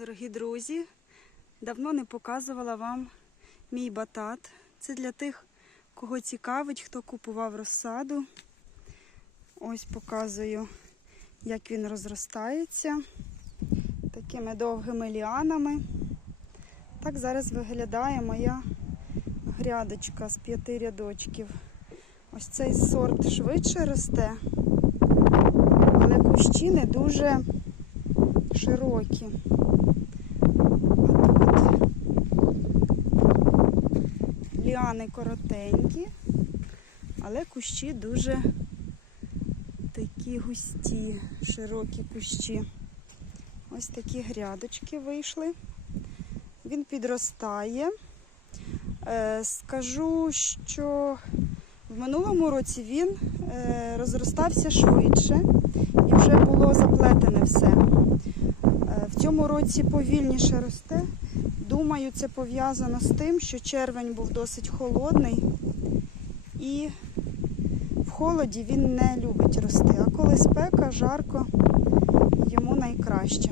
Дорогі друзі, давно не показувала вам мій батат. Це для тих, кого цікавить, хто купував розсаду. Ось показую, як він розростається такими довгими ліанами. Так зараз виглядає моя грядочка з п'яти рядочків. Ось цей сорт швидше росте, але кущі не дуже широкі. Ліани коротенькі, але кущі дуже такі густі, широкі кущі. Ось такі грядочки вийшли. Він підростає. Е, Скажу, що в минулому році він е, розростався швидше і вже було заплетене все. В цьому році повільніше росте. Думаю, це пов'язано з тим, що червень був досить холодний і в холоді він не любить рости. А коли спека, жарко, йому найкраще.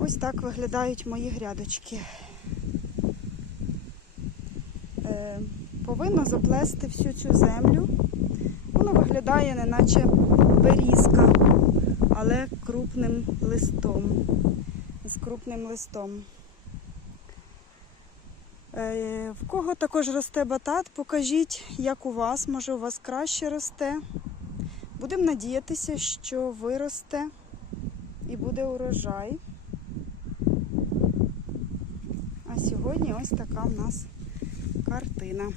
Ось так виглядають мої грядочки. Е, Повинно заплести всю цю землю. Воно виглядає неначе берізка, але крупним листом. З крупним листом. Е, В кого також росте батат, покажіть, як у вас, може у вас краще росте. Будемо надіятися, що виросте і буде урожай. А сьогодні ось така в нас картина.